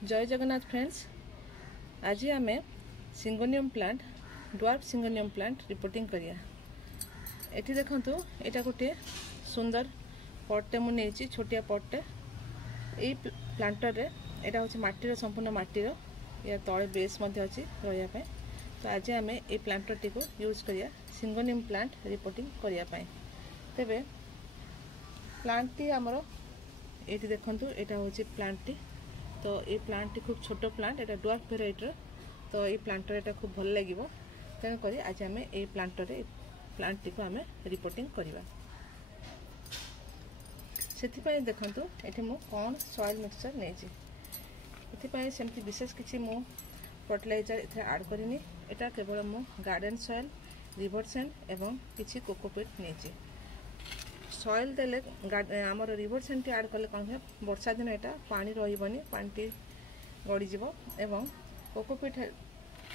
जय जगन्नाथ फ्रेंड्स। आज आम syngonium plant dwarf syngonium plant reporting करिया। एठी देखंतु एटा गोटे सुंदर पटटे मु नेछि, छोटिया पटटे। एई प्लांटर रे एटा होछि माटीर, संपूर्ण माटीर। या तळे बेस मध्ये अछि रहिया पय। तो आज आम ए प्लांटर टी को यूज करिया सिंगोनियम प्लांट रिपोर्टिंग करिया पय। तेबे प्लांट टी हमरो एठी देखंतु एटा होछि प्लांट टी। तो ये प्लांट टी खूब छोट प्लांट, एटा ड्वार्फ भेराइटर। तो ये प्लांटर एटा खूब भल लागिवो, तेणु करी आज आम ए प्लांटर प्लांट टी को आम रिपोर्टिंग करवा। से देखंतु एठी मु कौन सॉइल मिक्सचर नेछि। एथिपाई सेमती विशेष किछि मु फर्टिलाइजर एथे ऐड करिनी। एटा केवल मु गार्डन सॉइल, रिवर सैंड एवं किछि कोकोपीट नेछि। सॉइल देले आमर रिवर सैंड टी ऐड कले कौन है, वर्षा दिन एटा पानी रहिबनी, पानी गड़ी जीवो एवं कोकोपीट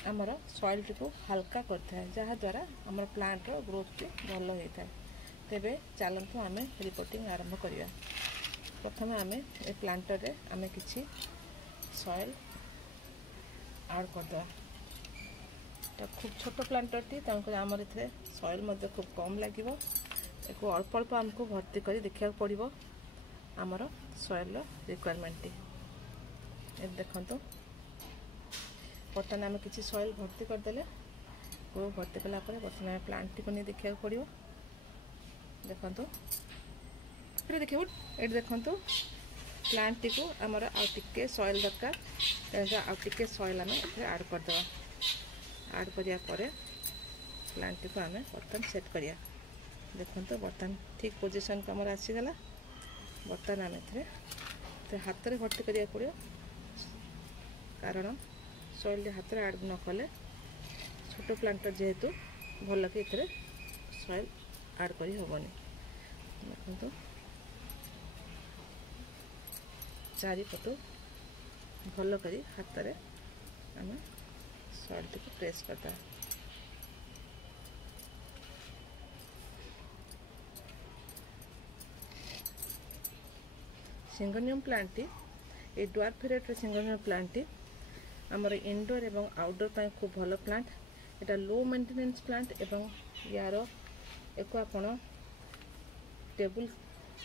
आमर सॉइल टी को हल्का करता है, जहाँ द्वारा आमर प्लांट रो ग्रोथ टी भल होता है। तेबे चलतु आम रिपोर्टिंग आरंभ करिया। प्रथम आम ए प्लांटर रे आम किछि सॉइल ऐड करदे। खूब छोट प्लांटर टी, तेणुकर आमर इथे सॉइल मध्य खूब कम लागिवो। एको अल्प अल्प आमको भर्ती कर देखा पड़ो आमर सॉइल रिक्वायरमेंट टी। देखंतु बर्तमान आम किसी सॉइल भर्ती करदे। वो भर्ती कलापर बर्तमान प्लांट टी को नहीं देखा पड़ो। देखंतु देखिए ये देखंतु प्लांट टी को आमर आउटे सॉइल दरकार, आउटे सॉइल आम ऐड करदे। ऐड करिया परे प्लांट टी को आम बर्तमान सेट करिया। देखो बर्तमान ठीक पोजिशन को आमर आसीगला। बर्तमान आम ए हाथ में भर्ती करिया पड़ो, कारण सॉइल हाथ में ऐड न कले छोट प्लांटर जेहेतु भल कि सॉइल ऐड करी होबनी। देखो चारिपटू भल करी हाथ में आम सॉइल टी को प्रेस करता। सिंगोनियम प्लांट टी ए ड्वार्फ भेराइटर सिंगोनियम प्लांट टी आमर इनडोर एवं आउटडोर पाए खूब भल प्लांट। एटा लो मेंटेनेंस प्लांट एवं यार एको आपण टेबुल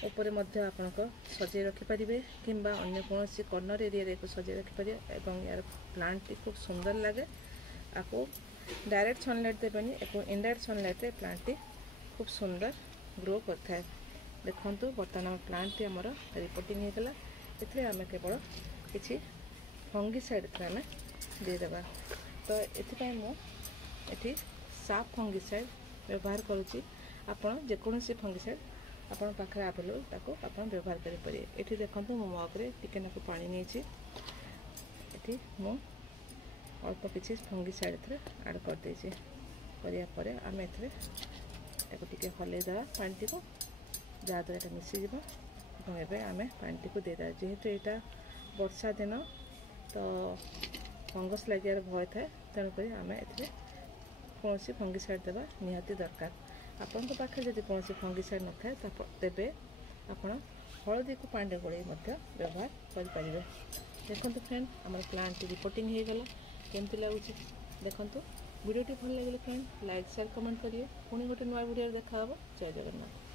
ऊपर मध्य आपण को सजाई रखि परिबे, किंबा अन्य कोनोसी कॉर्नर एरिया रे को सजाई रखि परिबे। एवं यार प्लांट टी खूब सुंदर लागे। आपको डायरेक्ट सनलाइट देबनी, एको इनडायरेक्ट सनलाइट रे प्लांट टी खूब सुंदर ग्रो करता है। देखंतु बर्तमान प्लांट टी आमर रिपोर्टिंग हो गला। एथरे आम केवल किछि फंगिसाइड आम देदेबा। तो एथिपाई मु एठी साफ फंगिसाइड व्यवहार करुछि। आपण जेकोसी फंगिसाइड आपण पाखरे अवेलेबल ताको आपण व्यवहार करि परिए। एठी देखंतु मो मग रे टिके नाको पानी नेछि। एठी मु अल्प किछि फंगिसाइड एथरे ऐड कर देछि। करिया परे आम एथरे एको टिके हलै देबा पानी टी को, जहाँद्वारा ये मिसीज। आम पानी को देदा। जेहेतु यहाँ वर्षा दिन तो फंगस लगे भय थाए, तेणुक आम ए कौन फंगिसाइड देवा निहाती दरकार। आपण पाखे जब कौन फंगिसाइड न थाए तेबे आपण हलदी को पानी गोले व्यवहार करें। देखो फ्रेंड आम प्लांट रिपोर्टिंग हो गला। केमती लगुच देखो। वीडियो भल लगे फ्रेंड लाइक शेयर कमेंट करिए। पुणी गोटे नुआ वीडियो देखा। जय जगन्नाथ।